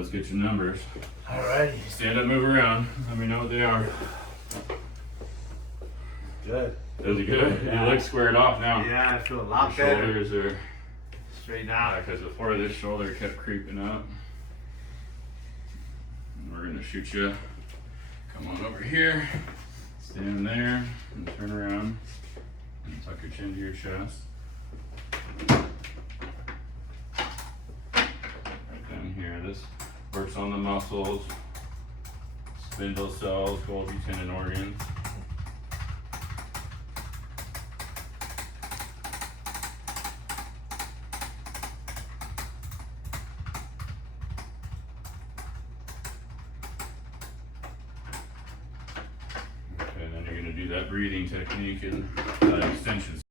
let's get your numbers. Alrighty. Stand up, move around. Let me know what they are. Good. Is it good? Yeah. You look squared off now. Yeah, I feel a lot Your better. shoulders are Straight out. because before this shoulder kept creeping up. And we're gonna shoot you. Come on over here. Stand there and turn around and tuck your chin to your chest. Right down here. This works on the muscles, spindle cells, Golgi tendon organs. Okay, and then you're going to do that breathing technique and extensions.